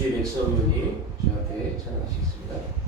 주의 백성이니 주 앞에 찬양하시겠습니다.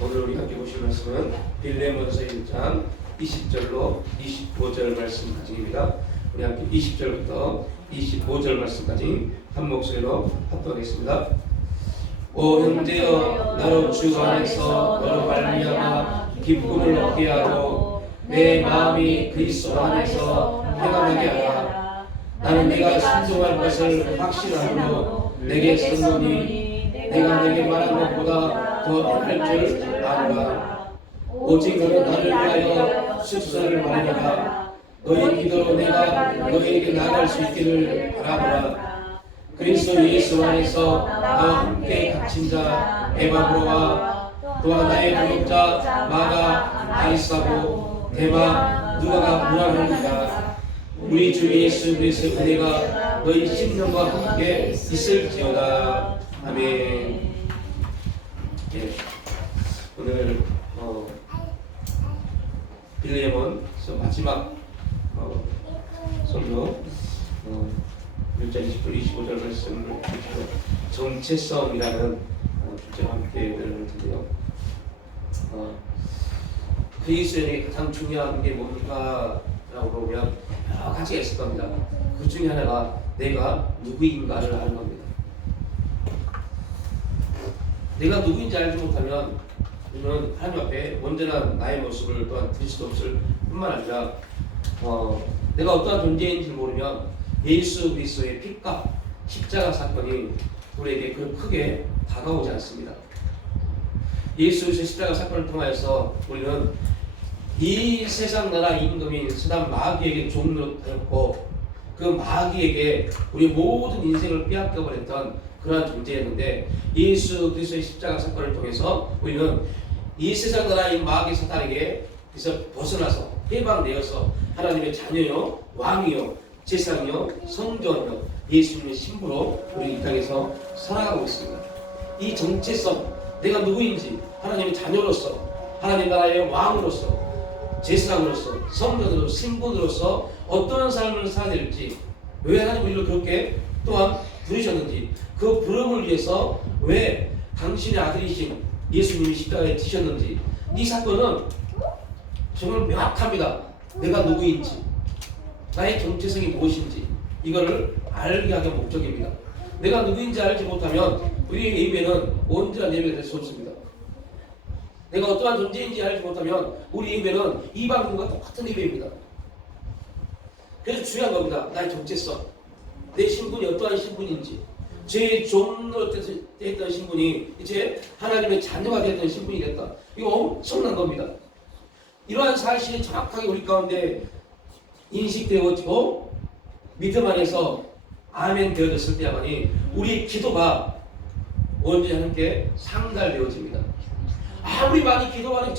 오늘 우리 함께 보실 말씀은 빌레몬서 1장 20절로 25절 말씀 가지입니다. 우리 함께 20절부터 25절 말씀까지 한 목소리로 합독하겠습니다. 오 형제여, 나로 주 안에서 너로 말미암아 기쁨을 얻게 하고 내 마음이 그리스도 안에서 평안하게 하라. 나는 내가 순종할 것을 확신하므로 내게 썼노니 내가 내게 말한 것보다 더 할 줄 아노라. 오직 너는 나를 위하여 숙소를 마련하라. 너희 기도로 내가 너희에게 나아갈 수 있기를 바라노라. 그리스도 예수 안에서 나와 함께 갇힌 자 에바브로와 또한 나의 동역자 마가 아이사고 데마 누가가 무한합니다. 우리 주 예수 그리스도의 은혜가 너희 심령과 함께 있을지어다. 아멘. 예, 오늘 빌레몬 마지막 설교 1장 20절 25절 말씀을 정체성이라는 주제와 함께 들을 텐데요. 그리스도인에게 가장 중요한 게 뭡니까? 라고 보면 여러 가지가 있을 겁니다. 그 중에 하나가 내가 누구인가를 아는 겁니다. 내가 누구인지 알지 못하면 우리는 하나님 앞에 온전한 나의 모습을 또한 드릴 수 없을 뿐만 아니라 내가 어떠한 존재인지 모르면 예수 그리스도의 피값 십자가 사건이 우리에게 그 크게 다가오지 않습니다. 예수 그리스도의 십자가 사건을 통하여서 우리는 이 세상 나라 임금인 스단 마귀에게 종로 되었고 그 마귀에게 우리 모든 인생을 빼앗겨 버렸던 그러한 존재였는데 예수 그리스도의 십자가 사건을 통해서 우리는 이 세상 나라인 마귀 사탄에게 그래서 벗어나서 해방되어서 하나님의 자녀요 왕이요 제사장이요 성전이요 예수님의 신부로 우리 이 땅에서 살아가고 있습니다. 이 정체성 내가 누구인지 하나님의 자녀로서 하나님 나라의 왕으로서 제사장으로서 성전으로서 신분으로서 어떤 삶을 살아야 될지 왜 하나님 우리를 그렇게 또한 부르셨는지 그 부름을 위해서 왜 당신의 아들이신 예수님이 십자가에 지셨는지 이 사건은 정말 명확합니다. 내가 누구인지 나의 정체성이 무엇인지 이거를 알게 하는 목적입니다. 내가 누구인지 알지 못하면 우리의 예배는 온전한 예배가 될 수 없습니다. 내가 어떠한 존재인지 알지 못하면 우리 예배는 이방인과 똑같은 예배입니다. 그래서 중요한 겁니다. 나의 정체성, 내 신분이 어떠한 신분인지, 제 종로 됐던 신분이 이제 하나님의 자녀가 됐던 신분이 됐다. 이거 엄청난 겁니다. 이러한 사실이 정확하게 우리 가운데 인식되어지고 믿음 안에서 아멘 되어졌을 때야만이 우리의 기도가 온전히 하나님께 상달되어집니다. 아무리 많이 기도하는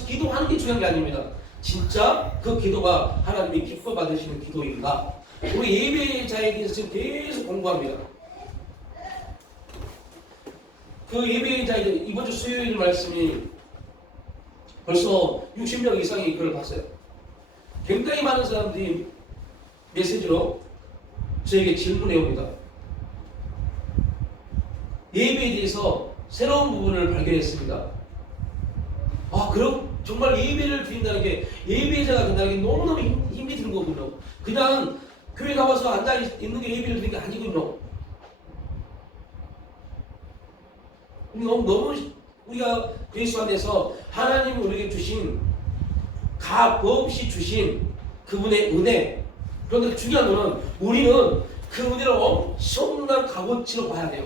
게 중요한 게 아닙니다. 진짜 그 기도가 하나님이 기뻐 받으시는 기도인가? 우리 예배자에 대해서 지금 계속 공부합니다. 그 예배자에 대해서 이번 주 수요일 말씀이 벌써 60명 이상이 글을 봤어요. 굉장히 많은 사람들이 메시지로 저에게 질문해 옵니다. 예배에 대해서 새로운 부분을 발견했습니다. 그럼 정말 예배를 드린다는 게 예배자가 된다는 게 너무너무 힘이 드는 거군요. 그냥 교회 나와서 앉아 있는 게 예배를 드리는 게 아니군요. 너무 우리가 예수 안에서 하나님이 우리에게 주신 값 없이 주신 그분의 은혜. 그런데 중요한 것은 우리는 그 은혜를 엄청난 값어치로 봐야 돼요.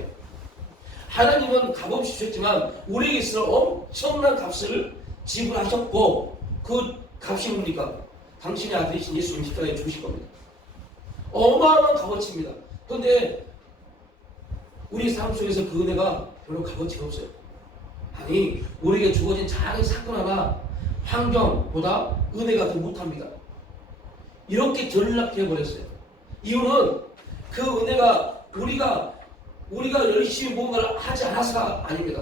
하나님은 값없이 주셨지만 우리에게 있어 엄청난 값을 지불하셨고 그 값이 뭡니까? 당신의 아들이신 예수님 십자가에 죽으신 겁니다. 어마어마한 값어치입니다. 그런데 우리 삶 속에서 그 은혜가 별로 값어치가 없어요. 아니 우리에게 주어진 작은 사건 하나 환경보다 은혜가 더 못합니다. 이렇게 전락해 버렸어요. 이유는 그 은혜가 우리가 열심히 뭔가를 하지 않아서가 아닙니다.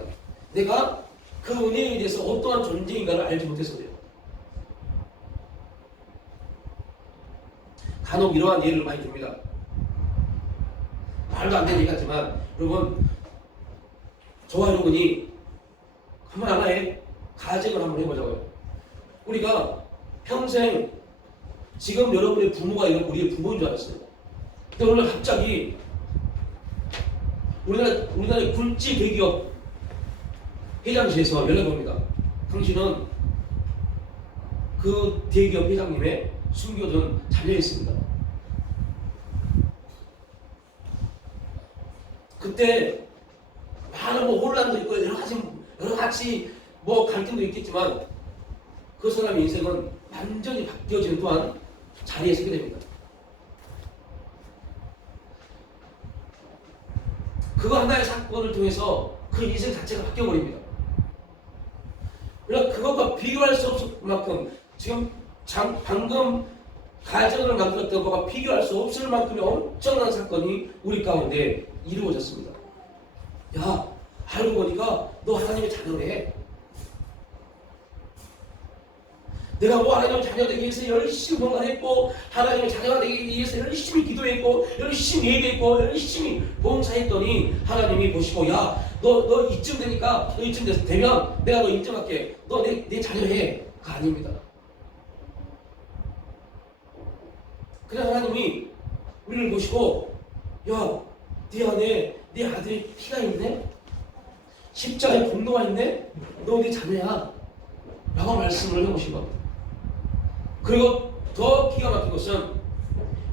내가 그 은혜에 대해서 어떠한 존재인가를 알지 못해서 그래요. 간혹 이러한 예를 많이 듭니다. 말도 안 되는 얘기 같지만 여러분 저와 여러분이 한번 하나의 가정을 한번 해보자고요. 우리가 평생 지금 여러분의 부모가 우리의 부모인 줄 알았어요. 근데 오늘 갑자기 우리나라의 굴지 대기업 회장실에서 연락이 옵니다. 당신은 그 대기업 회장님의 숨겨둔 자녀였습니다. 그때 많은 혼란도 있고 여러 가지 갈등도 있겠지만 그 사람의 인생은 완전히 바뀌어지는 또한 자리에 서게 됩니다. 그거 하나의 사건을 통해서 그 인생 자체가 바뀌어버립니다. 그러니까 그것과 비교할 수 없을 만큼 지금 방금 가정을 만들었던 것과 비교할 수 없을 만큼의 엄청난 사건이 우리 가운데 이루어졌습니다. 야, 알고 보니까 너 하나님의 자녀래. 내가 하나님의 자녀 되기 위해서 열심히 뭔가 했고 하나님의 자녀가 되기 위해서 열심히 기도했고 열심히 예배했고 열심히 봉사했더니 하나님이 보시고 야, 너 이쯤 되니까 너 이쯤 되면 내가 너 인정할게. 너 내 자녀해. 그거 아닙니다. 그냥 하나님이 우리를 보시고 야, 네 안에 네 아들의 피가 있네? 십자가에 공로가 있네? 너 네 자녀야. 라고 말씀을 해보신 겁니다. 그리고 더 기가 막힌 것은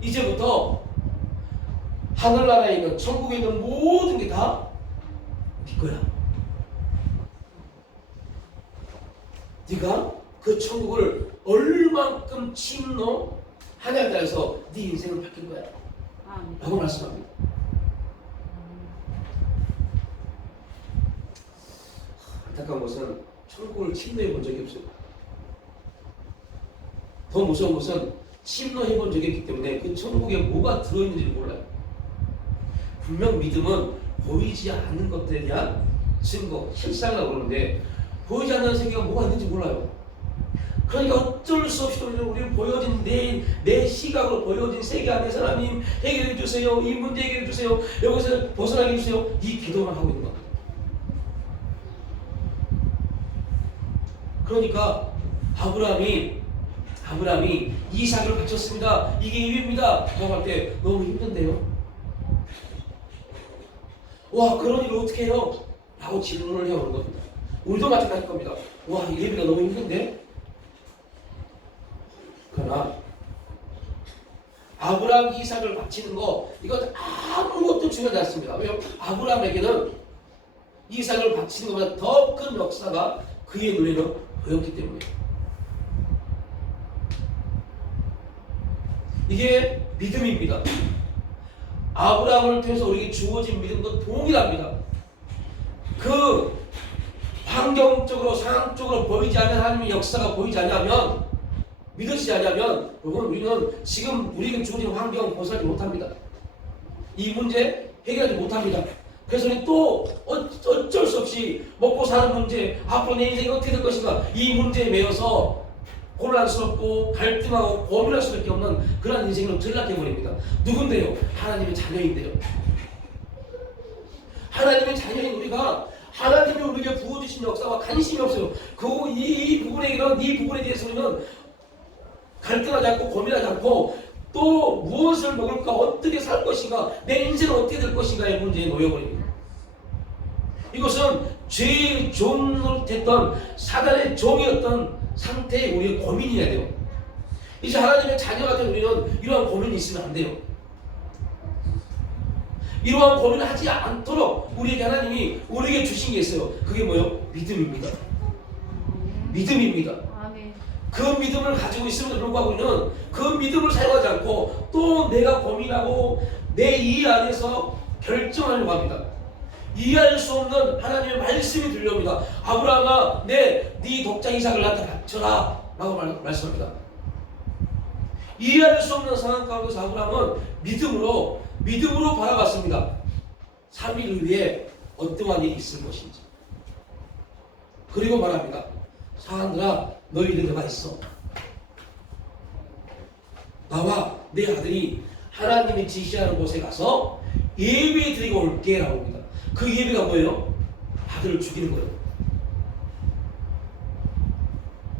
이제부터 하늘나라에 있는 천국에 있는 모든 게 다 네 거야. 네가 그 그 천국을 얼만큼 침노하냐에 따라서 네 인생은 바뀐 거야 라고 말씀합니다. 안타까운 것은 천국을 침노해 본 적이 없어요. 더 무서운 것은 침노해 본 적이 없기 때문에 그 천국에 뭐가 들어있는지 몰라요. 분명 믿음은 보이지 않는 것들에 대한 증거, 실상이라고 그러는데 보이지 않는 세계가 뭐가 있는지 몰라요. 그러니까 어쩔 수 없이 우리는 보여진 내 시각으로 보여진 세계 안에서 하나님 해결해 주세요. 이 문제 해결해 주세요. 여기서 벗어나게 해주세요. 이 기도만 하고 있는 겁니다. 그러니까 아브라함이 이삭을 바쳤습니다. 이게 입입니다. 라고 할 때 너무 힘든데요. 와, 그런 일을 어떻게 해요? 라고 질문을 해오는 겁니다. 우리도 마찬가지일 겁니다. 와, 이 예비가 너무 힘든데? 그러나 아브라함 이삭을 바치는 거 이건 아무것도 중요하지 않습니다. 왜냐하면 아브라함에게는 이삭을 바치는 것보다 더 큰 역사가 그의 눈에는 보였기 때문에 이게 믿음입니다. 아브라함을 통해서 우리에게 주어진 믿음도 동일합니다. 그 환경적으로 상황적으로 보이지 않는 하나님의 역사가 보이지 않으면 믿어지지 않으면 여러분 우리는 지금 우리에게 주어진 환경을 벗어나지 못합니다. 이 문제 해결하지 못합니다. 그래서 우리 또 어쩔 수 없이 먹고 사는 문제, 앞으로 내 인생이 어떻게 될 것인가 이 문제에 매여서 혼란스럽고 갈등하고 고민할 수밖에 없는 그런 인생으로 전락해버립니다. 누군데요? 하나님의 자녀인데요. 하나님의 자녀인 우리가 하나님이 우리에게 부어주신 역사와 관심이 없어요. 이 부분에 대해서 우리는 갈등하지 않고 고민하지 않고 또 무엇을 먹을까 어떻게 살 것인가 내 인생은 어떻게 될 것인가의 문제에 놓여버립니다. 이것은 죄의 종노릇했던 사단의 종이었던 상태에 우리의 고민이어야 돼요. 이제 하나님의 자녀가 된 우리는 이러한 고민이 있으면 안 돼요. 이러한 고민을 하지 않도록 우리에게 하나님이 우리에게 주신 게 있어요. 그게 뭐예요? 믿음입니다. 믿음입니다. 그 믿음을 가지고 있음에도 불구하고 우리는 그 믿음을 사용하지 않고 또 내가 고민하고 내 이 안에서 결정하려고 합니다. 이해할 수 없는 하나님의 말씀이 들려옵니다. 아브라함아, 네 독자 이삭을 나한테 바쳐라 라고 말씀합니다. 이해할 수 없는 상황 가운데서 아브라함은 믿음으로 바라봤습니다. 3일 후에 어떠한 일이 있을 것인지. 그리고 말합니다. 사람들아, 너희들 내가 있어. 나와 내 아들이 하나님이 지시하는 곳에 가서 예배 드리고 올게 라고 합니다. 그 예배가 뭐예요? 아들을 죽이는 거예요.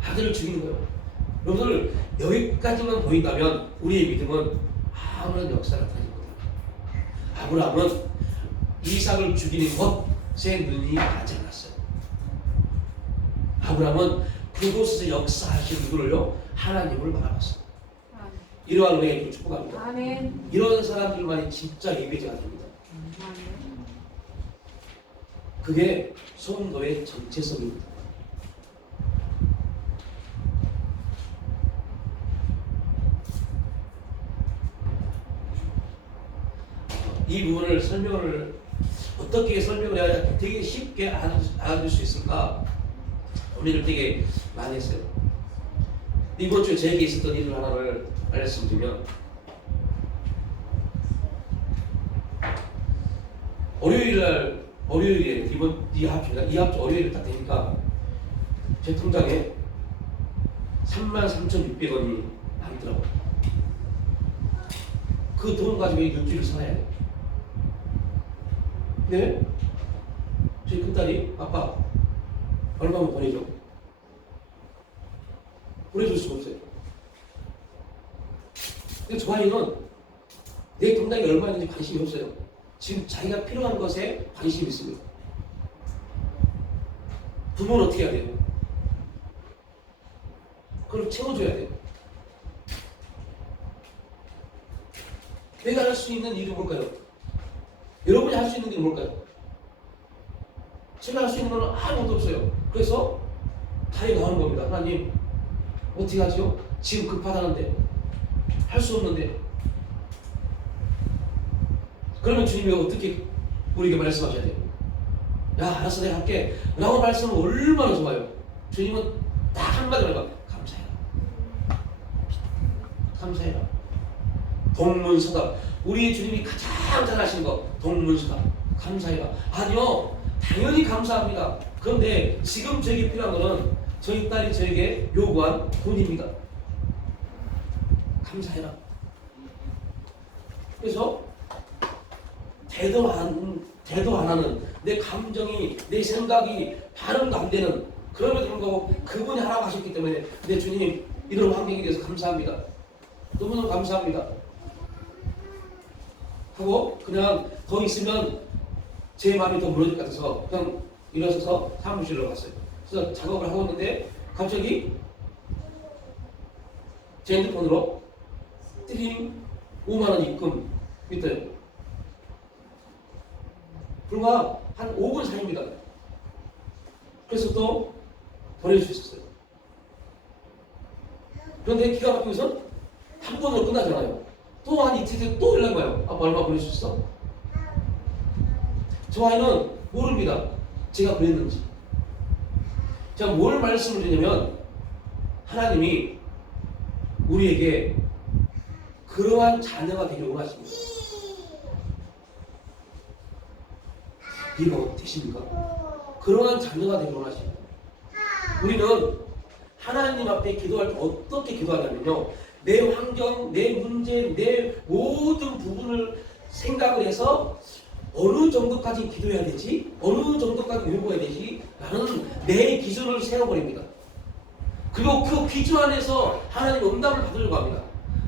아들을 죽이는 거예요. 여러분들 여기까지만 보인다면 우리의 믿음은 아무런 역사가 아닙니다. 아브라함은 이삭을 죽이는 것에 눈이 가지 않았어요. 아브라함은 그곳에서 역사하신 누구를요? 하나님을 바라봤어요. 이러한 은혜를 축복합니다. 아멘. 이런 사람들만이 진짜 예배자가 됩니다. 그게 성도의 정체성입니다. 이 부분을 어떻게 설명을 해야 되게 쉽게 알아들 수 있을까 고민을 되게 많이 했어요. 이번 주에 저에게 있었던 일을 하나를 말씀드리면, 월요일에 이번 이 합주 월요일에 딱 되니까 제 통장에 33,600원이 남더라고요. 그 돈 가지고 일주일을 살아야 돼요. 네? 저희 큰딸이 아빠 얼마만 보내줘? 보내줄 수가 없어요. 근데 저 아이는 내 통장이 얼마 있는지 관심이 없어요. 지금 자기가 필요한 것에 관심이 있습니다. 부모는 어떻게 해야 돼요? 그걸 채워줘야 돼요. 내가 할 수 있는 일이 뭘까요? 여러분이 할 수 있는 일이 뭘까요? 제가 할 수 있는 건 아무것도 없어요. 그래서 답이 나오는 겁니다. 하나님, 어떻게 하죠? 지금 급하다는데 할 수 없는데 그러면 주님이 어떻게 우리에게 말씀하셔야 돼요? 야 알았어 내가 할게 라고 말씀은 얼마나 좋아요. 주님은 딱 한마디로 해봐. 감사해라. 감사해라. 동문서답. 우리 주님이 가장 잘하신 거 동문서답. 감사해라. 아니요 당연히 감사합니다. 그런데 지금 저에게 필요한 거는 저희 딸이 저에게 요구한 돈입니다. 감사해라. 그래서 대도 안 하는 내 감정이 내 생각이 반응도 안 되는 그럼에도 불구하고 그분이 하라고 하셨기 때문에 내 주님 이런 환경에 대해서 감사합니다. 너무너무 감사합니다. 하고 그냥 더 있으면 제 마음이 더 무너질 것 같아서 그냥 일어서서 사무실로 갔어요. 그래서 작업을 하고 있는데 갑자기 제 핸드폰으로 띠링 5만원 입금 있대요. 불과 한 5분 사이입니다. 그래서 또 보낼 수 있었어요. 그런데 기가 막히고선 한 번으로 끝나잖아요. 또 한 이틀 뒤에 또 연락이 와요. 아빠 얼마 보낼 수 있어? 저 아이는 모릅니다. 제가 그랬는지. 제가 뭘 말씀을 드리냐면 하나님이 우리에게 그러한 자녀가 되기를 원하십니다. 이해가 되십니까? 그러한 자녀가 되기를 원하십니다. 우리는 하나님 앞에 기도할 때 어떻게 기도하냐면요. 내 환경, 내 문제, 내 모든 부분을 생각을 해서 어느 정도까지 기도해야 되지? 어느 정도까지 요구해야 되지? 라는 내 기준을 세워버립니다. 그리고 그 기준 안에서 하나님 응답을 받으려고 합니다.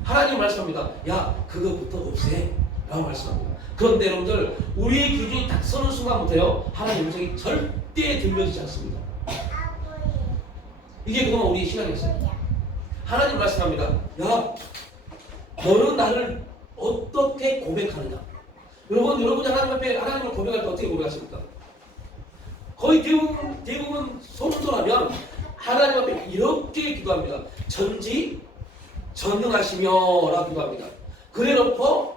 하나님 말씀합니다. 야, 그거부터 없애. 라고 말씀합니다. 그런데 여러분들, 우리의 기준이 딱 서는 순간부터요, 하나님 음성이 절대 들려지지 않습니다. 이게 그동안 우리의 시간이었어요. 하나님 말씀합니다. 야, 너는 나를 어떻게 고백하느냐? 여러분이 하나님 앞에 하나님을 고백할 때 어떻게 고백하십니까? 거의 대부분 소문도라면 하나님 앞에 이렇게 기도합니다. 전지 전능하시며 라고 기도합니다. 그래놓고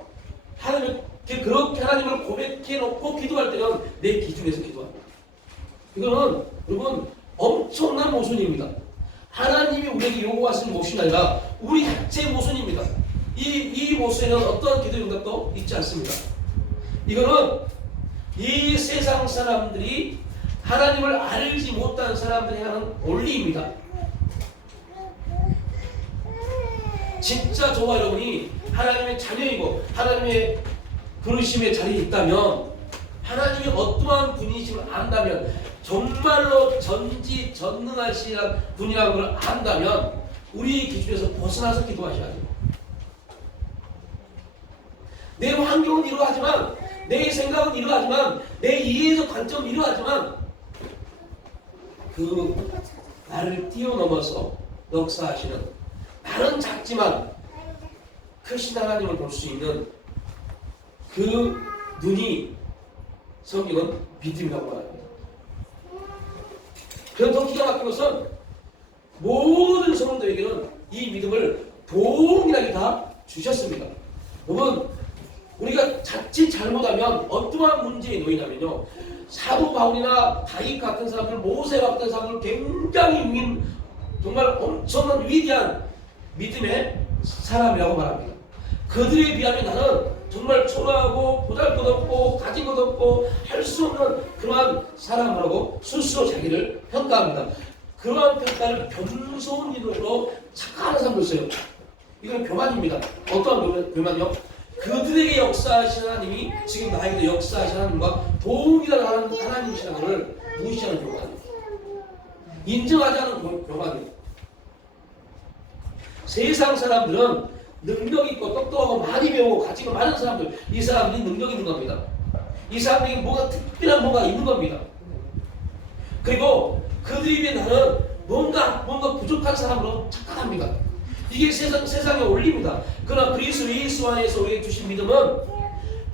하나님께 그렇게 하나님을 고백해놓고 기도할 때는 내 기준에서 기도합니다. 이거는 여러분 엄청난 모순입니다. 하나님이 우리에게 요구하시는 모순이 아니라 우리 자체의 모순입니다. 이 모순에는 어떠한 기도 응답도 있지 않습니다. 이거는 이 세상 사람들이 하나님을 알지 못한 사람들이 하는 원리입니다. 진짜 저와 여러분이 하나님의 자녀이고 하나님의 부르심의 자리에 있다면 하나님이 어떠한 분이심을 안다면 정말로 전지전능하신 분이라는 걸 안다면 우리 기준에서 벗어나서 기도하셔야 돼요. 내 환경은 이러하지만 내 생각은 이러하지만 내 이해적 관점은 이러하지만 그 나를 뛰어넘어서 역사하시는 나는 작지만 크신 하나님을 볼 수 있는 그 눈이 성경은 믿음이라고 말합니다. 그런 더 기가 막힌 것은 모든 성도에게는 이 믿음을 동일하게 다 주셨습니다. 여러분 우리가 자칫 잘못하면 어떠한 문제에 놓이냐면요. 사도 바울이나 다윗 같은 사람들, 모세 같은 사람들 굉장히 정말 엄청난 위대한 믿음의 사람이라고 말합니다. 그들에 비하면 나는 정말 초라하고 보잘것없고 가진 것 없고 할 수 없는 그러한 사람이라고 스스로 자기를 평가합니다. 그러한 평가를 겸손한 이름으로 착각하는 사람도 있어요. 이건 교만입니다. 어떠한 교만이요? 그들에게 역사하신 하나님이 지금 나에게도 역사하신 하나님과 동일한 하나님이시라는 것을 무시하는 교만입니다. 인정하지 않은 교만입니다. 세상 사람들은 능력 있고 똑똑하고 많이 배우고 가치가 많은 사람들, 이 사람들이 능력 있는 겁니다. 이 사람들이 뭔가 특별한 뭐가 있는 겁니다. 그리고 그들에 비해 나는 뭔가 부족한 사람으로 착각합니다. 이게 세상의 원리입니다. 그러나 그리스도 예수 안에서 우리에게 주신 믿음은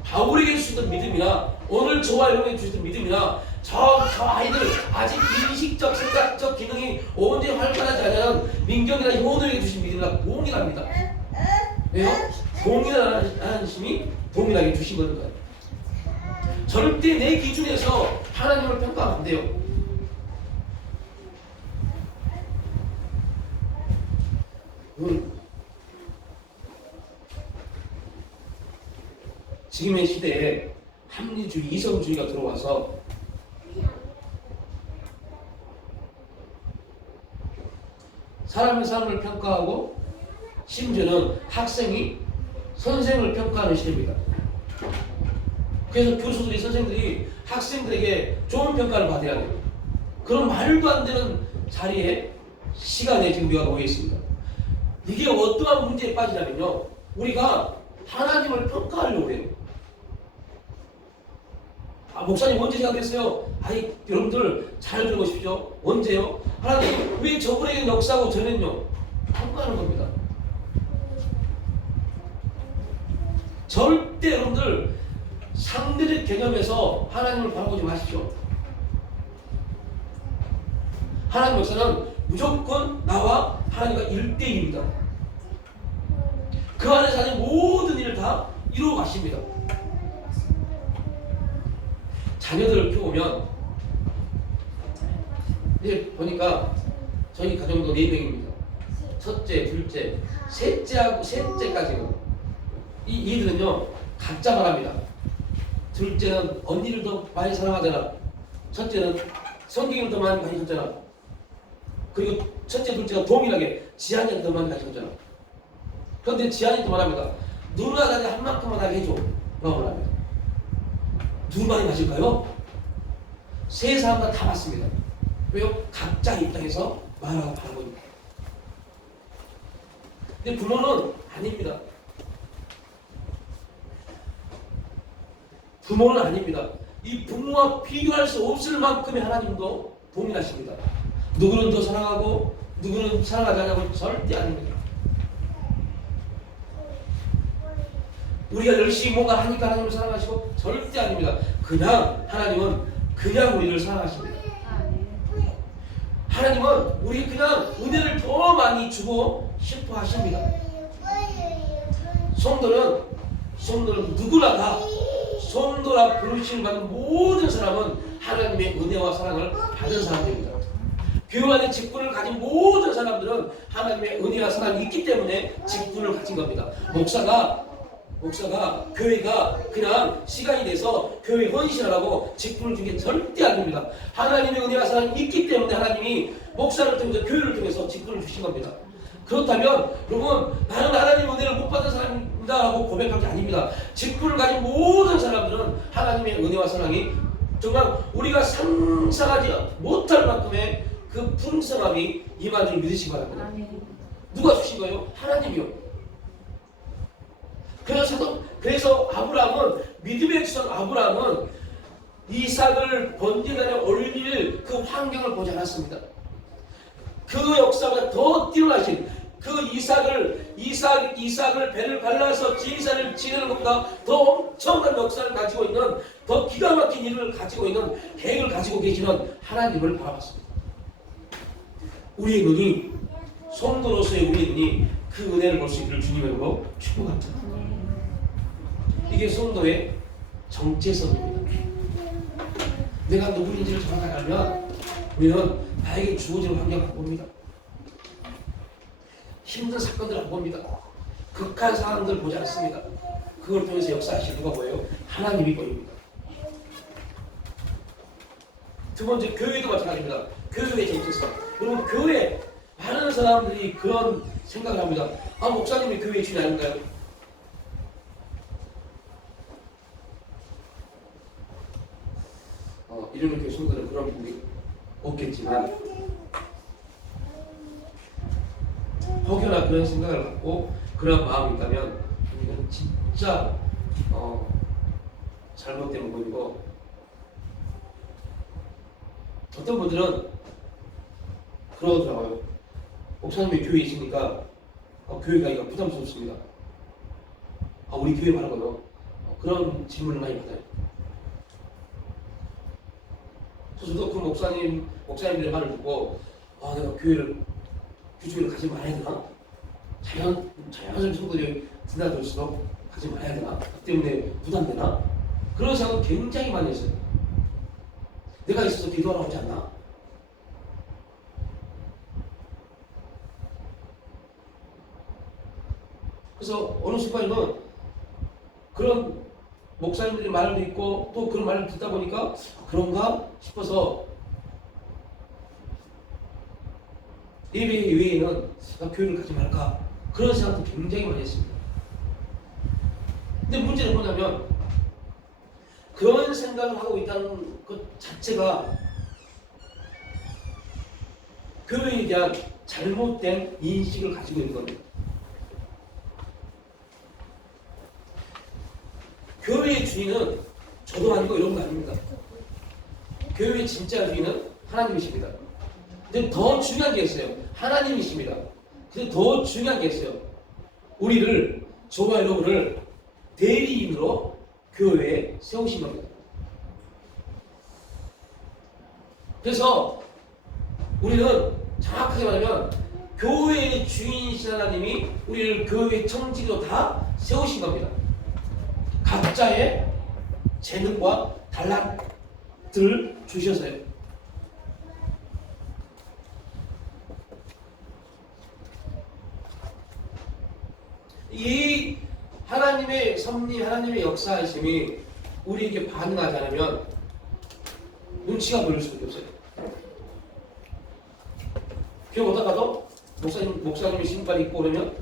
바울에게 주시던 믿음이나 오늘 저와 여러분에게 주시던 믿음이나 저 아이들 아직 인식적 생각적 기능이 온전히 활발하지 않은 민경이나 효도에게 주신 믿음이라 동일합니다. 왜요? 동일하는 심이 동일하게 주신 거니까. 절대 내 기준에서 하나님을 평가하면 안 돼요. 지금의 시대에 합리주의, 이성주의가 들어와서 사람을 평가하고 심지어는 학생이 선생을 평가하는 시대입니다. 그래서 교수들이, 선생들이 학생들에게 좋은 평가를 받아야 돼요. 그런 말도 안 되는 자리에 시간에 지금 우리가 놓여 있습니다. 이게 어떠한 문제에 빠지냐면요, 우리가 하나님을 평가하려고 해요. 목사님 언제 생각했어요? 아이, 여러분들 잘 들어보십시오. 언제요? 하나님 왜 저분에게 역사하고 저는요? 평가하는 겁니다. 절대 여러분들 상대적 개념에서 하나님을 바라보지 마십시오. 하나님 역사는 무조건 나와 하나님과 1대1입니다. 그 안에서 하는 모든 일을 다 이루어 가십니다. 자녀들을 키우면 이제 보니까 저희 가정도 4명입니다. 첫째, 둘째, 셋째까지는 이들은요 각자 말합니다. 둘째는 언니를 더 많이 사랑하잖아. 첫째는 성경을 더 많이 가르쳤잖아. 그리고 첫째, 둘째가 동일하게 지한이를 더 많이 가르쳤잖아. 그런데 지한이 또 말합니다. 누나 나한테 한 만큼만 하게 해줘 라고 말합니다. 누구 많이 가실까요? 세 사람 다 맞습니다. 왜요? 각자 입장에서 말하고 하는 겁니다. 근데 부모는 아닙니다. 부모는 아닙니다. 이 부모와 비교할 수 없을 만큼의 하나님도 동일하십니다. 누구는 더 사랑하고 누구는 사랑하지 않냐고 절대 아닙니다. 우리가 열심히 뭔가 하니까 하나님을 사랑하시고 절대 아닙니다. 그냥 하나님은 그냥 우리를 사랑하십니다. 하나님은 우리 그냥 은혜를 더 많이 주고 싶어 하십니다. 성도는 누구나 다 성도라 부르심을 받는 모든 사람은 하나님의 은혜와 사랑을 받은 사람들입니다. 교회 안에 직분을 가진 모든 사람들은 하나님의 은혜와 사랑이 있기 때문에 직분을 가진 겁니다. 목사가 교회가 그냥 시간이 돼서 교회 헌신하라고 직분을 준 게 절대 아닙니다. 하나님의 은혜와 사랑이 있기 때문에 하나님이 목사를 통해서 교회를 통해서 직분을 주신 겁니다. 그렇다면 여러분 나는 하나님의 은혜를 못 받은 사람이다라고 고백한 게 아닙니다. 직분을 가진 모든 사람들은 하나님의 은혜와 사랑이 정말 우리가 상상하지 못할 만큼의 그 풍성함이 임한 줄 믿으시기 바랍니다. 누가 주신 거예요? 하나님이요. 그래서 아브라함은 믿음의 주선 아브라함은 이삭을 번제단에 올릴 그 환경을 보지 않았습니다. 그 역사가 더 뛰어나신 그 이삭을 배를 갈라서 제사를 지내는 것보다 더 엄청난 역사를 가지고 있는 더 기가 막힌 일을 가지고 있는 계획을 가지고 계시는 하나님을 바라봤습니다. 우리의 눈이 성도로서의 우리의 눈이 그 은혜를 볼 수 있기를 주님으로 축복합니다. 이게 성도의 정체성입니다. 내가 누구인지를 정확하게 알면 우리는 나에게 주어진 환경을 안 봅니다. 힘든 사건들을 안 봅니다. 극한 상황들을 보지 않습니다. 그걸 통해서 역사하시는 누가 뭐예요? 하나님이 보입니다. 두 번째, 교회도 마찬가지입니다. 교회의 정체성. 여러분, 교회 많은 사람들이 그런 생각을 합니다. 목사님이 교회의 주인 아닌가요? 이런 교수들은 그런 부분이 없겠지만 혹여나 그런 생각을 갖고 그런 마음이 있다면 이건 진짜 잘못된 부분이고, 어떤 분들은 그러더라고요. 목사님이 교회에 있으니까 교회 가기가 부담스럽습니다. 우리 교회 말하고요. 그런 질문을 많이 받아요. 저도 그 목사님들의 말을 듣고 내가 교회를 가지 말아야 되나? 자연스럽게 성도들이 드나들수록 가지 말아야 되나? 그 때문에 부담되나? 그런 생각을 굉장히 많이 했어요. 내가 있어서 기도하라고 하지 않나? 그래서 어느 순간에는 그런 목사님들의 말을 듣고 또 그런 말을 듣다 보니까 그런가 싶어서 예배 외에는 나 교회를 가지 말까 그런 생각도 굉장히 많이 했습니다. 근데 문제는 뭐냐면 그런 생각을 하고 있다는 것 자체가 교회에 대한 잘못된 인식을 가지고 있는 겁니다. 교회의 주인은 저도 아니고 이런 거 아닙니다. 교회의 진짜 주인은 하나님이십니다. 근데 더 중요한 게 있어요. 하나님이십니다. 근데 더 중요한 게 있어요. 우리를, 저와 여러분을 대리인으로 교회에 세우신 겁니다. 그래서 우리는 정확하게 말하면 교회의 주인이신 하나님이 우리를 교회의 청지기로 다 세우신 겁니다. 각자의 재능과 달란트를 주셔서요. 이 하나님의 섭리, 하나님의 역사하심이 우리에게 반응하지 않으면 눈치가 보일 수밖에 없어요. 교회 오다가도 목사님이 신발 입고 오려면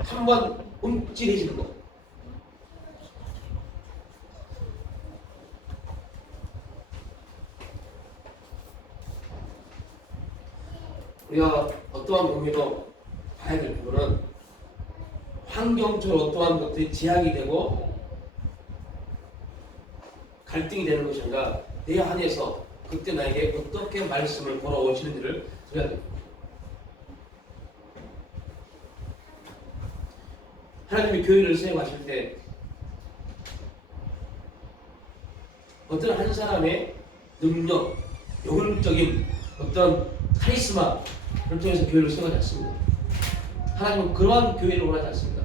한번 움찔해지는 거. 우리가 어떠한 경우에도 봐야 될 부분은 환경적으로 어떠한 것들이 제약이 되고 갈등이 되는 것이 아니라 내 안에서 그때 나에게 어떻게 말씀을 걸어오시는지를 들어야 됩니다. 하나님이 교회를 세워가실 때 어떤 한 사람의 능력, 요근적인 어떤 카리스마를 통해서 교회를 세워가지 않습니다. 하나님은 그러한 교회를 원하지 않습니다.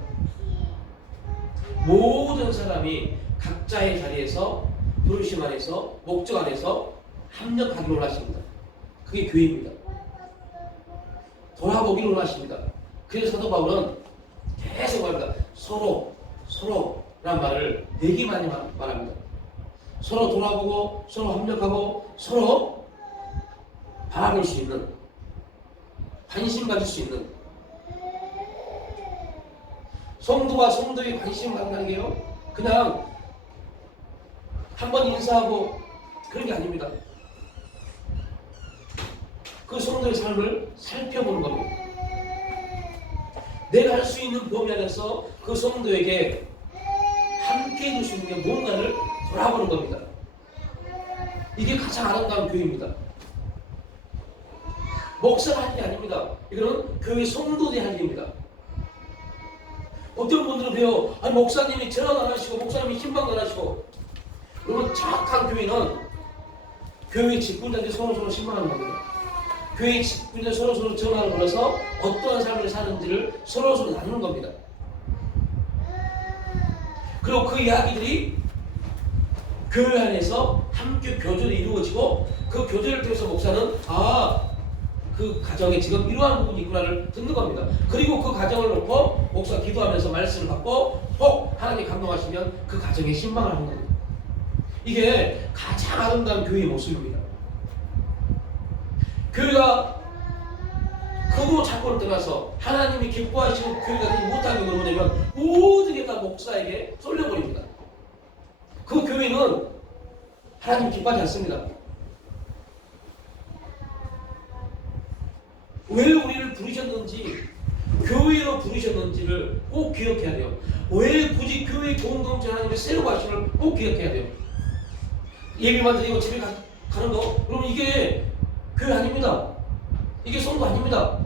모든 사람이 각자의 자리에서 부르심 안에서 목적 안에서 합력하기를 원하십니다. 그게 교회입니다. 돌아보기를 원하십니다. 그래서 사도 바울은 계속 말합니다. 서로라는 말을 되게 많이 말합니다. 서로 돌아보고 서로 합력하고 서로 바라볼 수 있는, 관심 가질 수 있는, 성도와 성도의 관심 갖는다는 게요 그냥 한번 인사하고 그런 게 아닙니다. 그 성도의 삶을 살펴보는 겁니다. 내가 할 수 있는 범위 안에서 그 성도에게 함께 해줄 수 있는 게 뭔가를 돌아보는 겁니다. 이게 가장 아름다운 교회입니다. 목사가 할 일이 아닙니다. 이거는 교회 성도들이 할 일입니다. 어떤 분들은 배워 목사님이 전화 안 하시고 목사님이 신방 안 하시고 그러면 정확한 교회는 교회 직분자들이 서로서로 신방하는 겁니다. 교회 직분자들이 서로서로 전화를 걸어서 어떠한 삶을 사는지를 서로서로 나누는 겁니다. 그리고 그 이야기들이 교회 안에서 함께 교제를 이루어지고 그 교제를 통해서 목사는 그 가정에 지금 이러한 부분이 있구나를 듣는 겁니다. 그리고 그 가정을 놓고 목사 기도하면서 말씀을 받고 혹 하나님 감동하시면 그 가정에 신방을 하는 겁니다. 이게 가장 아름다운 교회의 모습입니다. 교회가 크고 작고를 떠나서 하나님이 기뻐하시는 교회가 되지 못하는 게 뭐냐면 모든 게 다 목사에게 쏠려버립니다. 그 교회는 하나님 기뻐하지 않습니다. 왜 우리를 부르셨는지, 교회로 부르셨는지를 꼭 기억해야 돼요. 왜 굳이 교회 공동체 하나님의 세우고 하심을 꼭 기억해야 돼요. 예배만 드리고 집에 가는 거? 그러면 이게 교회 아닙니다. 이게 성도 아닙니다.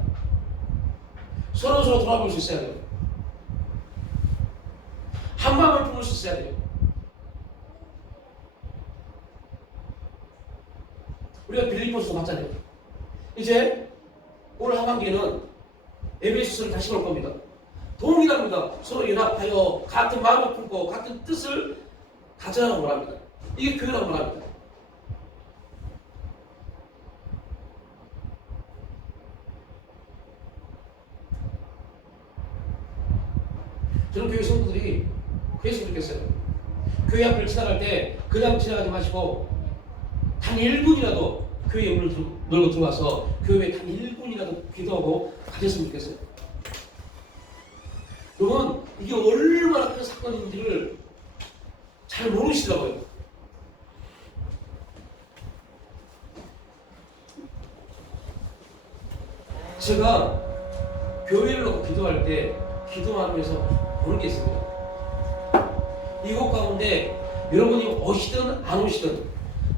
서로서로 돌아볼 수 있어야 돼요. 한 마음을 품을 수 있어야 돼요. 우리가 빌립보서 봤잖아요. 이제 올 하반기에는 에베소서를 다시 볼 겁니다. 동일합니다. 서로 연합하여 같은 마음을 품고 같은 뜻을 가져라고 말합니다. 이게 교회라고 말합니다. 저는 교회 성도들이 그랬으면 좋겠어요. 교회 앞을 지나갈 때 그냥 지나가지 마시고 단 1분이라도 교회에 문을 열고 들어와서 교회에 단 1분이라도 기도하고 가셨으면 좋겠어요. 여러분, 이게 얼마나 큰 사건인지를 잘 모르시더라고요. 제가 교회를 놓고 기도할 때 기도하면서 보는 게 있습니다. 이곳 가운데 여러분이 오시든 안 오시든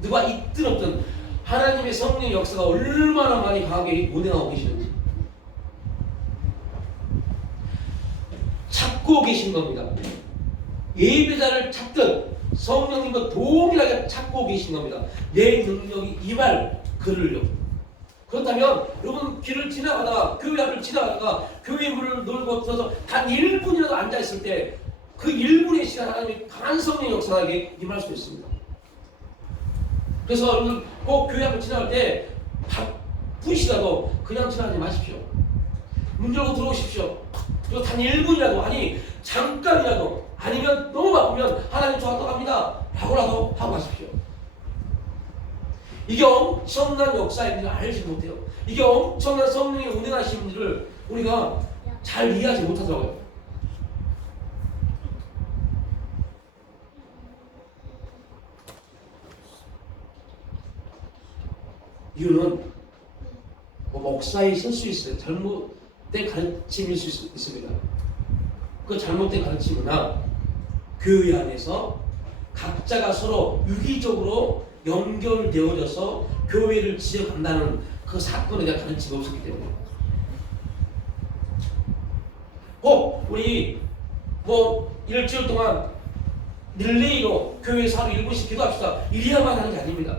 누가 있든 없든 하나님의 성령 역사가 얼마나 많이 강하게 운행하고 계시는지 찾고 계신 겁니다. 예배자를 찾든 성령님과 동일하게 찾고 계신 겁니다. 내 능력이 임할 그를요. 그렇다면 여러분 길을 지나가다가 교회 앞을 지나가다가 교회 문을 놀고 들어서 단 1분이라도 앉아있을 때 그 1분의 시간 하나님의 강한 성령 역사에게 임할 수 있습니다. 그래서 여러분 꼭 교회 앞을 지나갈 때 바쁘시다도 그냥 지나가지 마십시오. 문 열고 들어오십시오. 그리고 단 1분이라도 아니 잠깐이라도 아니면 너무 바쁘면 하나님 저 갔다 갑니다 라고라도 하고 가십시오. 이게 엄청난 역사인지를 알지 못해요. 이게 엄청난 성령의 운행하심인지를 우리가 잘 이해하지 못하더라고요. 이유는 목사의 실수 있어요. 잘못된 가르침일 수 있습니다. 그 잘못된 가르침이나 교회 안에서 각자가 서로 유기적으로 연결되어져서 교회를 지어간다는 그 사건에 대한 가르침이 없었기 때문에 우리 일주일 동안 릴레이로 교회에서 하루 1분씩 기도합시다 이래야만 하는 게 아닙니다.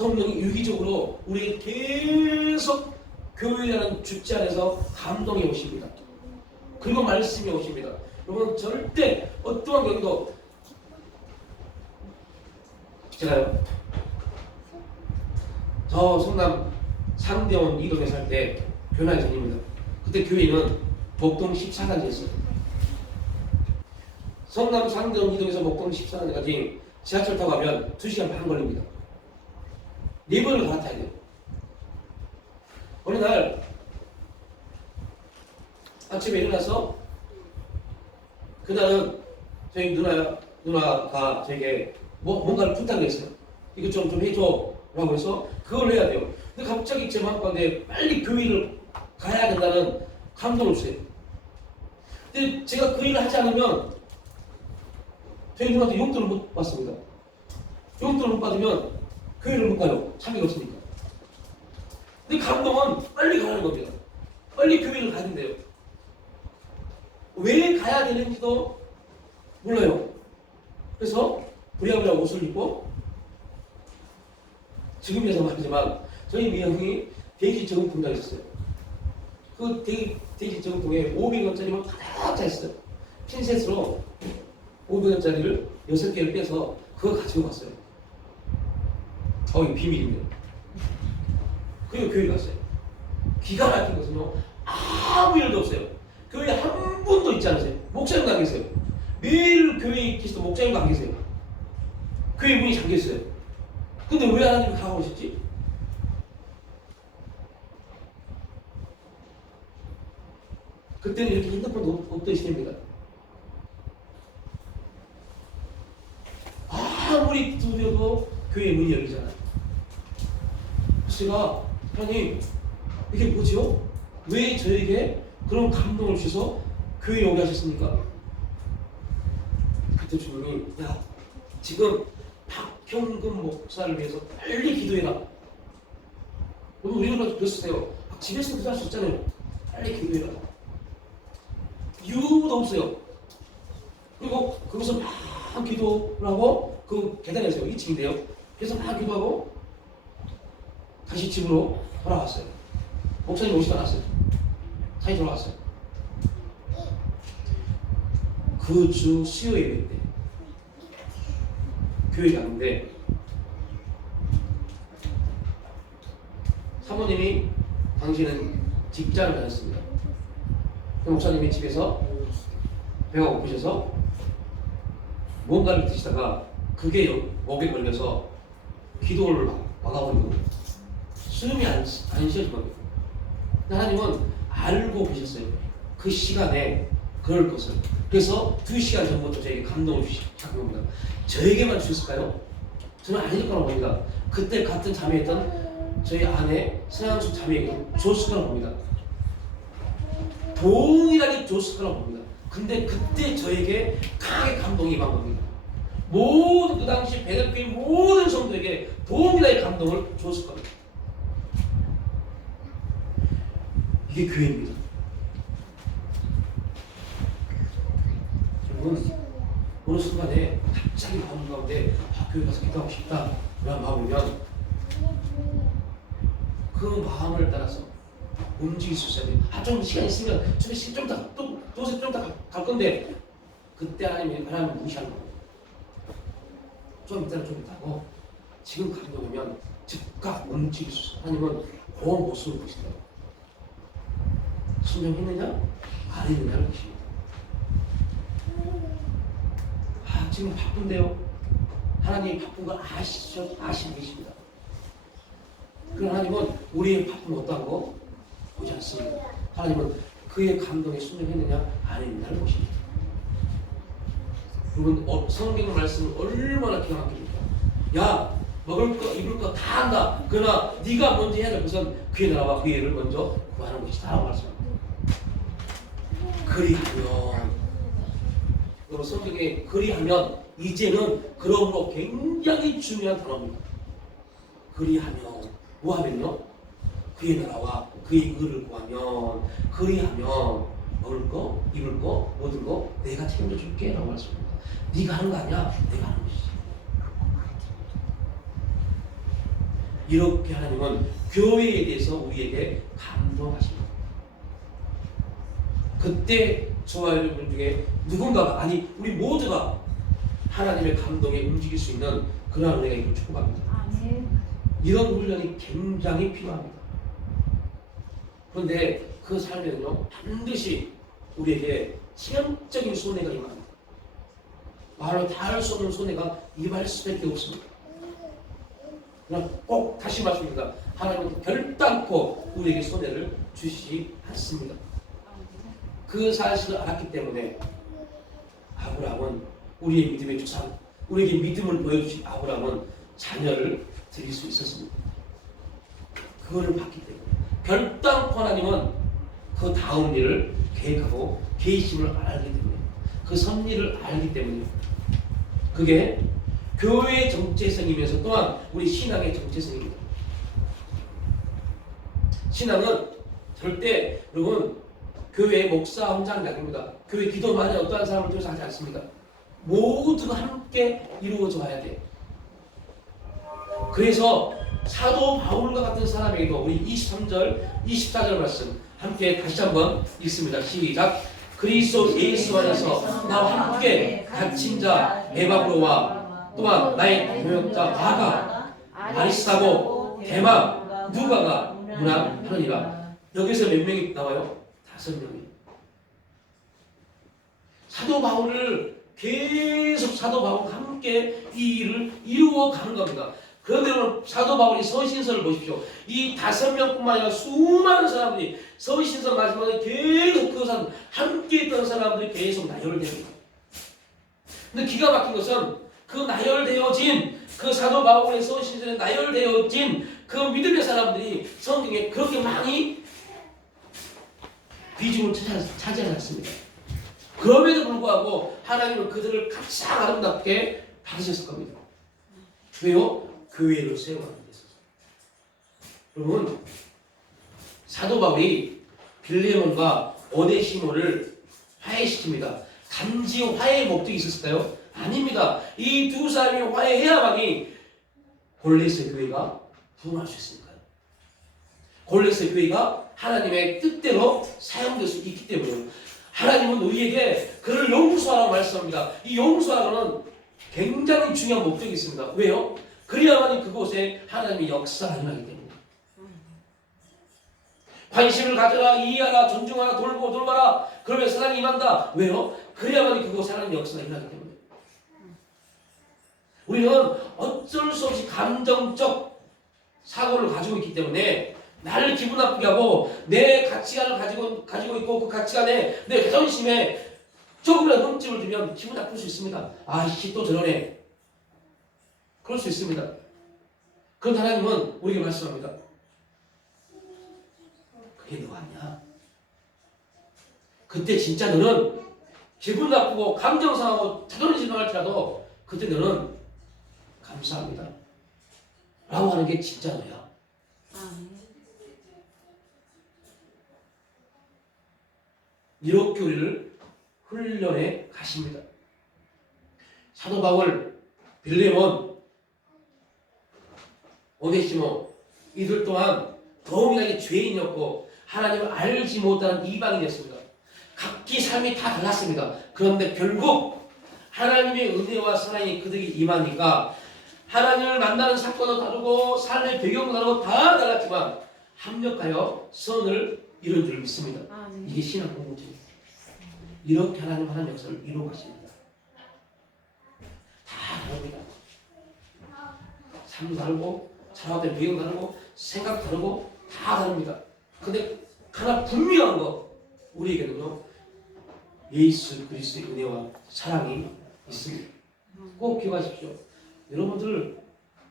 성령이 유기적으로 우리에게 계속 교회라는 주체 안에서 감동해 오십니다. 그리고 말씀이 오십니다. 여러분 절대 어떠한 경우도 제가요 저 성남 상대원 이동에 살 때 교회 전입니다. 그때 교회는 목동 14단지였어요. 성남 상대원 이동에서 목동 14단지까지 지하철 타고 가면 2시간 반 걸립니다. 4번을 갈아타야 돼요. 어느 날 아침에 일어나서 그날은 저희 누나가 저에게 뭔가를 부탁을 했어요. 이거 좀 해줘 라고 해서 그걸 해야 돼요. 근데 갑자기 제 마음가운데 빨리 교회를 가야 된다는 감동을 주세요. 근데 제가 그 일을 하지 않으면 저희 누나한테 용돈을 못 받습니다. 용돈을 못 받으면 교회를 못 가요. 참여가 없으니까. 근데 감동은 빨리 가는 겁니다. 빨리 교회를 가야 된대요. 왜 가야 되는지도 몰라요. 그래서 부랴부랴 옷을 입고 지금에서 말이지만 저희 미영이 대기 저금통가 있었어요. 그 대기 저금통에 500원짜리만 가득 차 있어요. 핀셋으로 500원짜리를 6개를 빼서 그거 가지고 갔어요. 이거 비밀입니다. 그리고 교회 갔어요. 기가 막힌 것은요, 아무 일도 없어요. 교회에 한 분도 있지 않으세요. 목사님도 안 계세요. 매일 교회에 계시던 목사님도 안 계세요. 교회 문이 잠겨있어요. 근데 왜 하나님이 다가오셨지? 그때는 이렇게 핸드폰도 없던 시대입니다. 아무리 두드려도 교회 문이 열리잖아요. 제가 하나님 이게 뭐죠? 왜 저에게 그런 감동을 주셔서 교회에 오게 하셨습니까? 그때 주님이 지금 박형근 목사를 위해서 빨리 기도해라. 여러분 우리가 그랬어요. 집에서 기도할 수 있잖아요. 빨리 기도해라. 이유도 없어요. 그리고 거기서 막 기도 하고 그 계단에서 2층인데요. 그래서 막 기도하고 다시 집으로 돌아왔어요. 목사님 오시지 않았어요. 다시 돌아왔어요. 그 주 수요 예배 때 교회 갔는데 사모님이 당신은 직장을 다녔습니다. 목사님이 집에서 배가 고프셔서 뭔가를 드시다가 그게 목에 걸려서 기도를 막아버리고 숨이 안 쉬어진 겁니다. 하나님은 알고 계셨어요. 그 시간에 그럴 것을. 그래서 2시간 전부터 저에게 감동을 주시는 겁니다. 저에게만 주셨을까요? 저는 아닐 거라고 봅니다. 그때 같은 자매였던 저희 아내 서양수 자매에게 줬을 거라고 봅니다. 동일하게 줬을 거라고 봅니다. 근데 그때 저에게 강하게 감동이 임한 겁니다. 모든 그 당시 베들교회 모든 성도에게 동일하게 감동을 줬을 겁니다. 이게 교회입니다. 여러분, 어느 순간에 갑자기 마음 가운데 교회 가서 기도하고 싶다 라는 마음이면 그 마음을 따라서 움직일 수 있어야 돼요. 좀 시간 있으면 좀 더 또 도저히 좀 더 갈 건데 그때 하나님 무시하는 거예요. 좀 있다고 지금 감동하면 즉각 움직일 수 있어요. 하나님은 그 모습을 보시더라고요. 순종했느냐 안 했느냐를 보십니다. 지금 바쁜데요. 하나님이 바쁜 걸 아시고 계십니다. 그 하나님은 우리의 바쁜 어떠한 거 보지 않습니다. 하나님은 그의 감동에 순종했느냐 안 했느냐를 보십니다. 여러분 성경 말씀은 얼마나 기가 막힙니까? 야 먹을 거 입을 거 다 한다. 그러나 네가 먼저 해야 될 것은 그의 나라와 그의 일을 먼저 구하는 것이다 라고 말씀합니다. 그리하면 여러분 성경에 그리하면 이제는 그러므로 굉장히 중요한 단어입니다. 그리하면 뭐하면요? 그의 나라와 그의 의를 구하면 그리하면 먹을 거, 입을 거, 모든 거 내가 책임져 줄게 라고 말씀합니다. 네가 하는 거 아니야? 내가 하는 것이지. 이렇게 하나님은 교회에 대해서 우리에게 감동하십니다. 그때 저와 여러분 중에 누군가가 아니 우리 모두가 하나님의 감동에 움직일 수 있는 그러한 은혜가 있기를 축복합니다. 이런 훈련이 굉장히 필요합니다. 그런데 그 삶에는요 반드시 우리에게 치명적인 손해가 임합니다. 말로 다 할 수 없는 손해가 임할 수밖에 없습니다. 그러나 꼭 다시 말씀드립니다. 하나님은 결단코 우리에게 손해를 주시지 않습니다. 그 사실을 알았기 때문에 아브라함은 우리의 믿음의 조상, 우리에게 믿음을 보여주신 아브라함은 자녀를 드릴 수 있었습니다. 그거를 봤기 때문에 결단코 하나님은 그 다음 일을 계획하고 계심을 알기 때문에 그 섭리를 알기 때문에 그게 교회의 정체성이면서 또한 우리 신앙의 정체성입니다. 신앙은 절대 여러분 교회 목사 혼자는 아닙니다. 교회 기도만이 어떠한 사람을 통해서 하지 않습니다. 모두가 함께 이루어져야 돼요. 그래서 사도 바울과 같은 사람에게도 우리 23절, 24절 말씀 함께 다시 한번 읽습니다. 시작. 그리스도 예수 안에서 나와 함께 갇힌 자 에바브로와 또한 나의 동역자 바가 아리스타고 데마 누가가 문안하느니라. 여기서 몇 명이 나와요? 5명이. 사도 바울을 계속 사도 바울과 함께 이 일을 이루어 가는 겁니다. 그런데 사도 바울이 서신서를 보십시오. 이 5명뿐만 아니라 수많은 사람들이 서신서 마지막에 계속 그 사람 함께 있던 사람들이 계속 나열됩니다. 근데 기가 막힌 것은 그 나열되어진 그 사도 바울의 서신서에 나열되어진 그 믿음의 사람들이 성경에 그렇게 많이 비중을 차지하지 않습니다. 그럼에도 불구하고 하나님은 그들을 가장 아름답게 받으셨을 겁니다. 왜요? 교회를 세워가는 데서. 여러분 사도 바울이 빌레몬과 오네시모를 화해시킵니다. 단지 화해의 목적이 있었을까요? 아닙니다. 이 두 사람이 화해해야만이 골레스의 교회가 부흥할 수 있으니까요. 골레스의 교회가 하나님의 뜻대로 사용될 수 있기 때문에 하나님은 우리에게 그를 용서하라고 말씀합니다. 이 용서하라는 굉장히 중요한 목적이 있습니다. 왜요? 그래야만이 그곳에 하나님의 역사가 일어나기 때문에. 관심을 가져라, 이해하라, 존중하라, 돌봐라. 그러면 사랑이 임한다. 왜요? 그래야만이 그곳에 하나님의 역사가 일어나기 때문에. 우리는 어쩔 수 없이 감정적 사고를 가지고 있기 때문에 나를 기분 나쁘게 하고 내 가치관을 가지고 있고 그 가치관에 내 자존심에 조금이라도 흠집을 주면 기분 나쁠 수 있습니다. 아이씨 또 저러네. 그럴 수 있습니다. 그런데 하나님은 우리에게 말씀합니다. 그게 너 아니야. 그때 진짜 너는 기분 나쁘고 감정 상하고 자존심 상할지라도 그때 너는 감사합니다. 라고 하는 게 진짜 너야. 이렇게 우리를 훈련해 가십니다. 사도 바울, 빌레몬, 오네시모 이들 또한 더욱이나 죄인이었고 하나님을 알지 못하는 이방인이었습니다. 각기 삶이 다 달랐습니다. 그런데 결국 하나님의 은혜와 사랑이 그들에게 임하니까 하나님을 만나는 사건도 다르고 삶의 배경도 다르고 다 달랐지만 합력하여 선을 이룬 줄 믿습니다. 이게 신앙 공동체입니다. 이렇게 하나님 역사를 이루어 가십니다. 다 다릅니다. 삶 다르고 자라된 배경 다르고 생각 다르고 다 다릅니다. 근데 하나 분명한 거 우리에게는요 예수 그리스도의 은혜와 사랑이 있습니다. 꼭 기억하십시오. 여러분들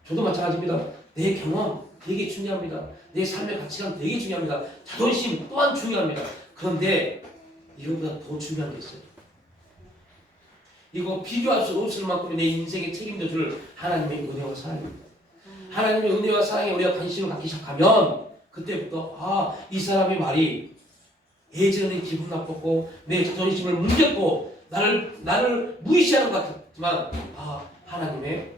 저도 마찬가지입니다. 내 경험 되게 중요합니다. 내 삶의 가치관 되게 중요합니다. 자존심 또한 중요합니다. 그런데 이거보다 더 중요한 게 있어요. 이거 비교할 수 없을 만큼 내 인생에 책임져 줄 하나님의 은혜와 사랑입니다. 하나님의 은혜와 사랑에 우리가 관심을 갖기 시작하면 그때부터 이 사람의 말이 예전에 기분 나빴고 내 자존심을 뭉겼고 나를 무시하는 것 같지만 하나님의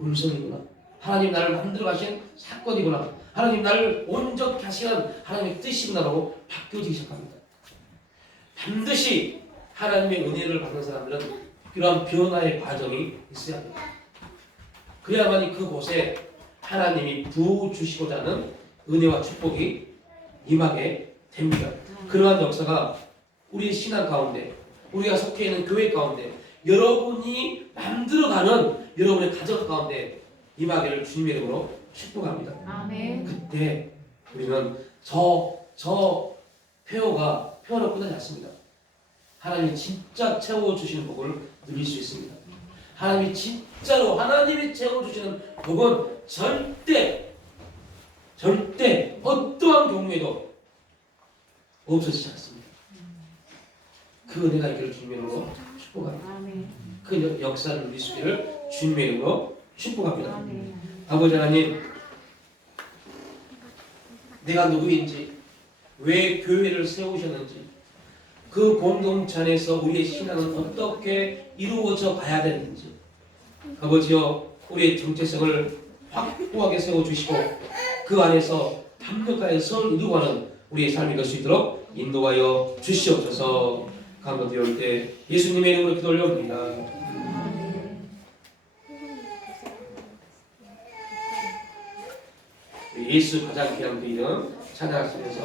음성이구나. 하나님 나를 만들어 가신 사건이구나. 하나님 나를 온전히 하시는 하나님의 뜻이구나라고 바뀌어지기 시작합니다. 반드시 하나님의 은혜를 받는 사람들은 이러한 변화의 과정이 있어야 합니다. 그래야만이 그곳에 하나님이 부어주시고자 하는 은혜와 축복이 임하게 됩니다. 그러한 역사가 우리의 신앙 가운데 우리가 속해 있는 교회 가운데 여러분이 만들어가는 여러분의 가정 가운데 임하기를 주님의 이름으로 축복합니다. 아멘. 그때 우리는 저 표현으로 끝나지 않습니다. 하나님이 진짜 채워주시는 복을 누릴 수 있습니다. 하나님이 진짜로 하나님이 채워주시는 복은 절대 어떠한 경우에도 없어지지 않습니다. 그 은혜가 있기를 주님의 이름으로 축복합니다. 아멘. 그 역사를 누릴 수 있기를 주님의 이름으로 축복합니다. 아멘. 아버지 하나님, 내가 누구인지, 왜 교회를 세우셨는지, 그 공동체 안에서 우리의 신앙은 어떻게 이루어져 가야 되는지, 아버지여 우리의 정체성을 확고하게 세워주시고 그 안에서 합력하여 선을 이루어가는 우리의 삶이 될 수 있도록 인도하여 주시옵소서. 감사드릴 때 예수님의 이름으로 기도 올려드립니다. 예수 가장 귀한 그 이름 찬양하시면서